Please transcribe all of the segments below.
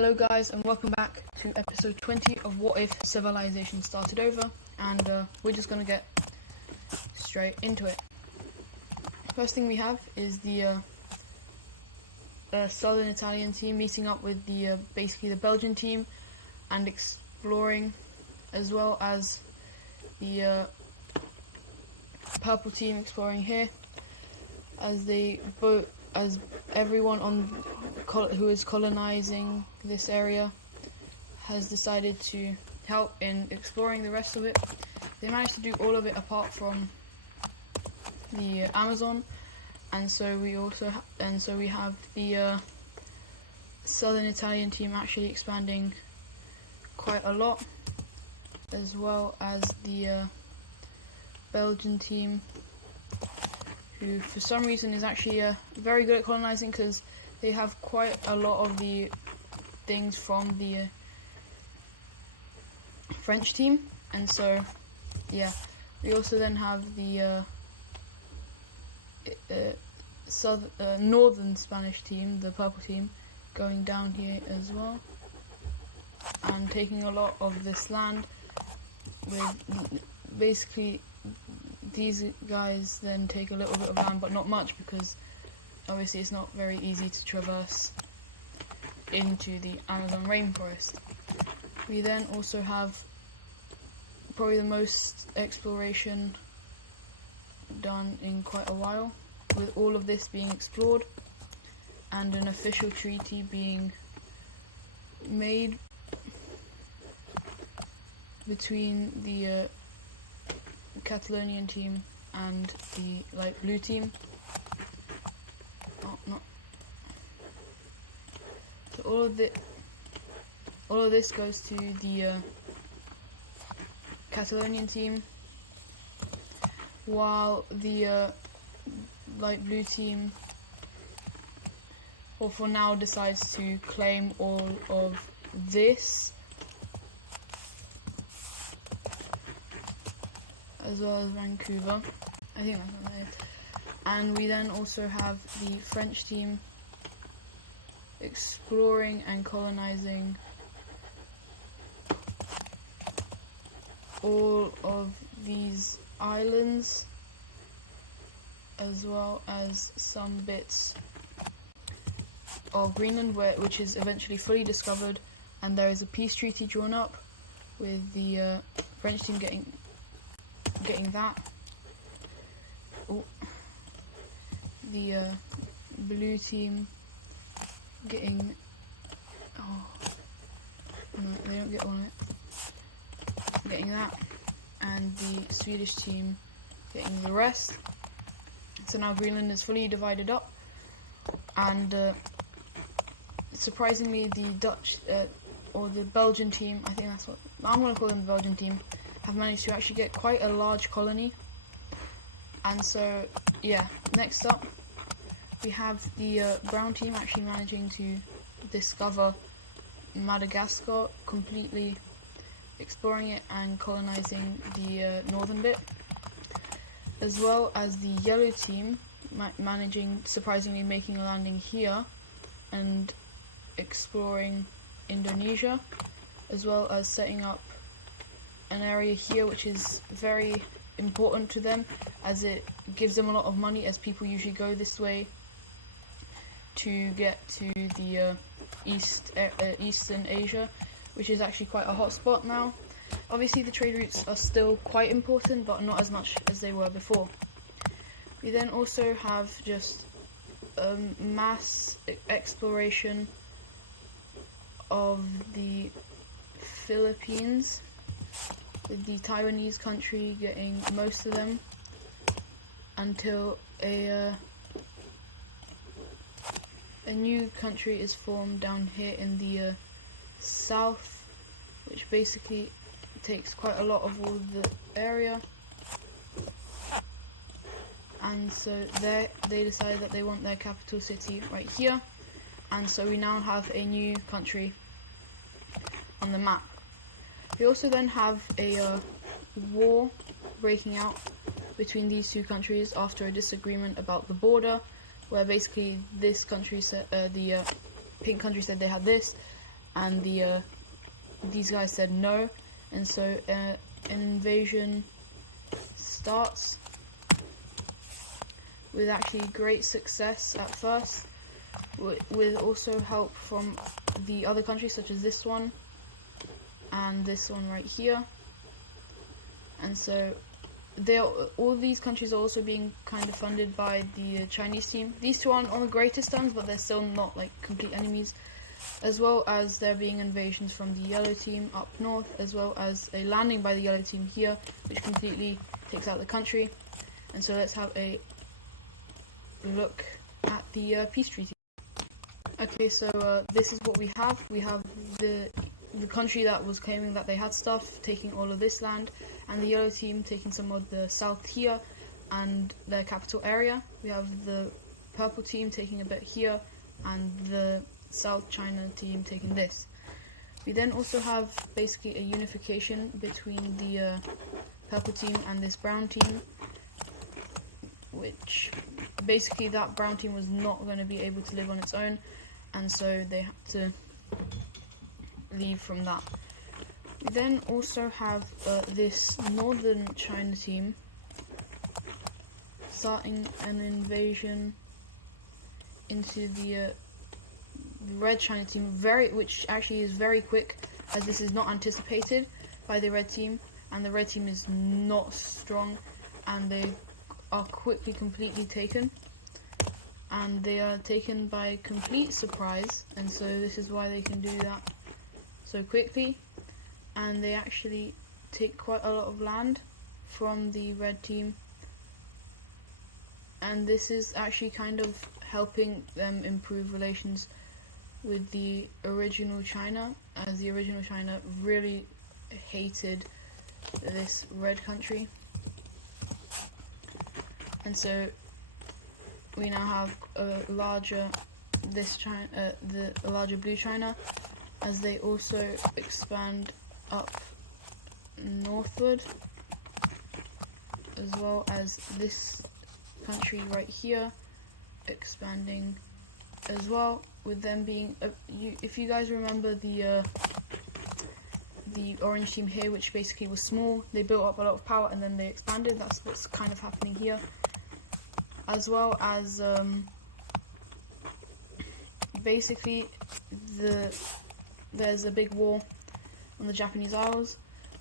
Hello guys, and welcome back to episode 20 of What If Civilization Started Over, and we're just going to get straight into it. First thing we have is the Southern Italian team meeting up with the basically the Belgian team and exploring, as well as the purple team exploring here, as everyone who is colonizing this area has decided to help in exploring the rest of it. They managed to do all of it apart from the Amazon, and so we have the Southern Italian team actually expanding quite a lot, as well as the Belgian team, who for some reason is actually very good at colonizing, because they have quite a lot of the things from the French team. And so yeah, we also then have the northern Spanish team, the purple team, going down here as well and taking a lot of this land. With basically these guys then take a little bit of land, but not much, because obviously it's not very easy to traverse into the Amazon rainforest. We then also have probably the most exploration done in quite a while, with all of this being explored and an official treaty being made between the Catalonian team and the light blue team. So all of this goes to the Catalonian team, while the light blue team, or for now, decides to claim all of this, as well as Vancouver. I think that's what it is. And we then also have the French team exploring and colonizing all of these islands, as well as some bits of Greenland, which is eventually fully discovered, and there is a peace treaty drawn up with the French team getting that. The blue team getting, no, they don't get all of it, getting that, and the Swedish team getting the rest. So now Greenland is fully divided up, and surprisingly the Dutch or the Belgian team, I think that's what I'm going to call them, the Belgian team, have managed to actually get quite a large colony. And so yeah, next up we have the brown team actually managing to discover Madagascar, completely exploring it and colonizing the northern bit, as well as the yellow team managing, surprisingly, making a landing here and exploring Indonesia, as well as setting up an area here which is very important to them, as it gives them a lot of money, as people usually go this way to get to the Eastern Asia, which is actually quite a hot spot now. Obviously the trade routes are still quite important, but not as much as they were before. We then also have just mass exploration of the Philippines, with the Taiwanese country getting most of them, until a new country is formed down here in the south, which basically takes quite a lot of all the area. And so they decided that they want their capital city right here, and so we now have a new country on the map. We also then have a war breaking out between these two countries after a disagreement about the border, where basically this country said, the pink country said they had this, and these guys said no, and so an invasion starts with actually great success at first, with also help from the other countries such as this one and this one right here. And so all these countries are also being kind of funded by the Chinese team. These two aren't on the greatest terms, but they're still not like complete enemies, as well as there being invasions from the yellow team up north, as well as a landing by the yellow team here, which completely takes out the country. And so let's have a look at the peace treaty. Okay, so this is what we have. We have the country that was claiming that they had stuff, taking all of this land, and the yellow team taking some of the south here and their capital area. We have the purple team taking a bit here, and the South China team taking this. We then also have basically a unification between the purple team and this brown team, which basically that brown team was not going to be able to live on its own, and so they had to leave from that. We then also have this northern China team starting an invasion into the red China team, which actually is very quick, as this is not anticipated by the red team, and the red team is not strong, and they are quickly completely taken, and they are taken by complete surprise, and so this is why they can do that so quickly. And they actually take quite a lot of land from the red team, and this is actually kind of helping them improve relations with the original China, as the original China really hated this red country. And so we now have a larger larger blue China, as they also expand up northward, as well as this country right here expanding as well, with them being if you guys remember the orange team here, which basically was small, they built up a lot of power and then they expanded. That's what's kind of happening here, as well as basically there's a big war on the Japanese Isles,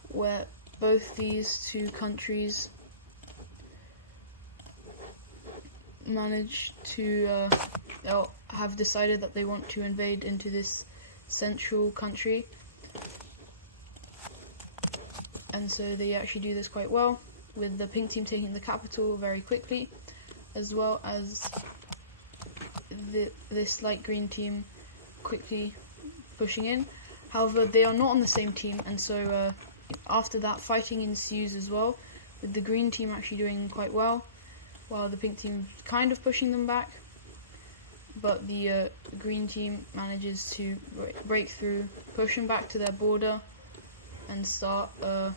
where both these two countries managed to have decided that they want to invade into this central country, and so they actually do this quite well, with the pink team taking the capital very quickly, as well as this light green team quickly pushing in. However, they are not on the same team, and so after that fighting ensues as well, with the green team actually doing quite well, while the pink team kind of pushing them back. But the green team manages to break through, push them back to their border, and start an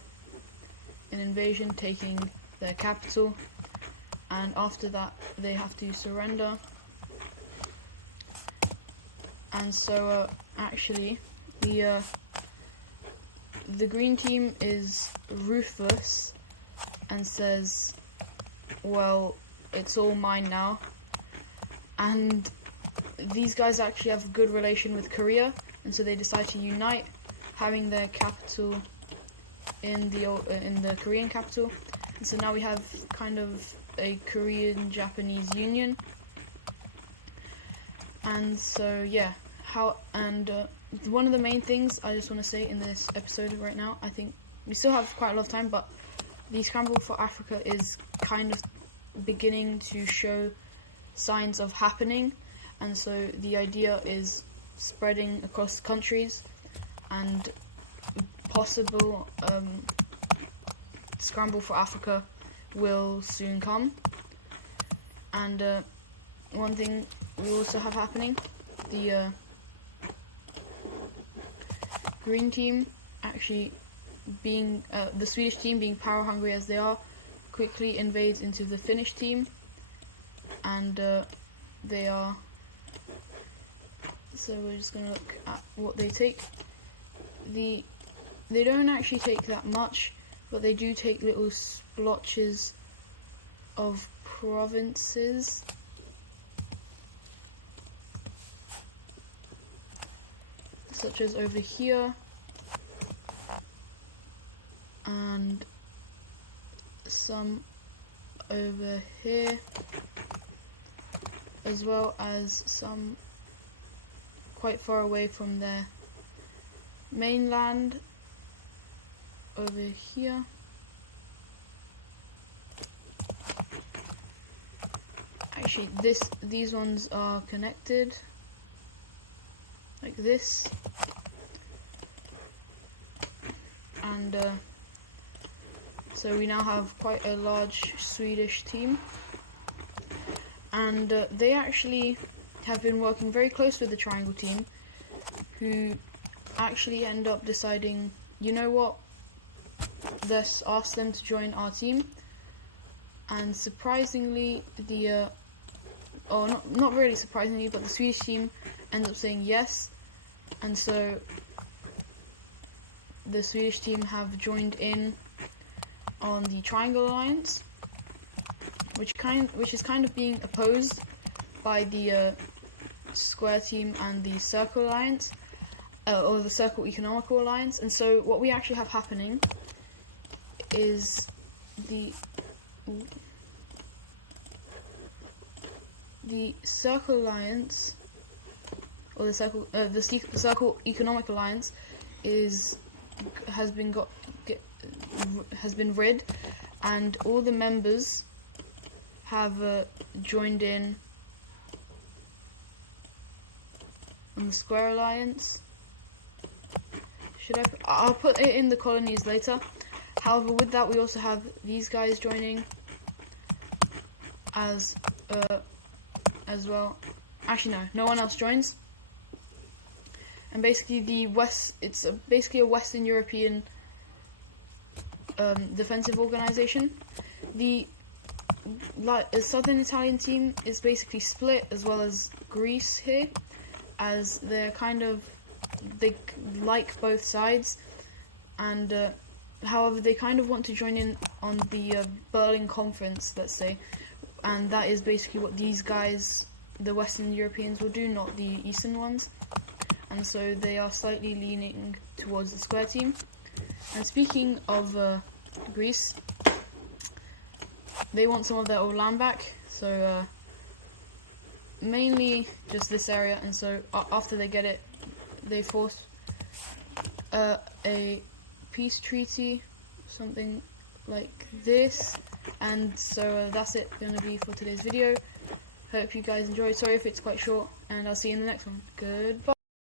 invasion, taking their capital. And after that, they have to surrender. And so actually, the green team is ruthless and says, well, it's all mine now. And these guys actually have a good relation with Korea, and so they decide to unite, having their capital in the Korean capital. And so now we have kind of a Korean-Japanese union. And so yeah, one of the main things I just want to say in this episode right now, I think we still have quite a lot of time, but the Scramble for Africa is kind of beginning to show signs of happening, and so the idea is spreading across countries, and possible Scramble for Africa will soon come. And one thing we also have happening, the green team actually being the Swedish team, being power hungry as they are, quickly invades into the Finnish team, and they are So we're just going to look at what they take. They don't actually take that much, but they do take little splotches of provinces. Such as over here, and some over here, as well as some quite far away from their mainland over here. Actually, these ones are connected like this, and so we now have quite a large Swedish team, and they actually have been working very close with the Triangle team, who actually end up deciding, you know what, let's ask them to join our team. And surprisingly, not really surprisingly, but the Swedish team ends up saying yes, and so the Swedish team have joined in on the Triangle Alliance, which is kind of being opposed by the Square team and the Circle Alliance, or the Circle Economical Alliance. And so what we actually have happening is the Circle Alliance, or the Circle Economic Alliance, has been rid, and all the members have joined in on the Square Alliance. I'll put it in the colonies later. However, with that, we also have these guys joining as well. Actually, no one else joins. And basically, it's basically a Western European defensive organization. The Southern Italian team is basically split, as well as Greece here, as they like both sides, and however they kind of want to join in on the Berlin Conference, let's say, and that is basically what these guys, the Western Europeans, will do, not the Eastern ones. And so they are slightly leaning towards the Square team. And speaking of Greece, they want some of their old land back, so mainly just this area. And so after they get it, they force a peace treaty, something like this. And so that's it going to be for today's video. Hope you guys enjoyed. Sorry if it's quite short, and I'll see you in the next one. Goodbye.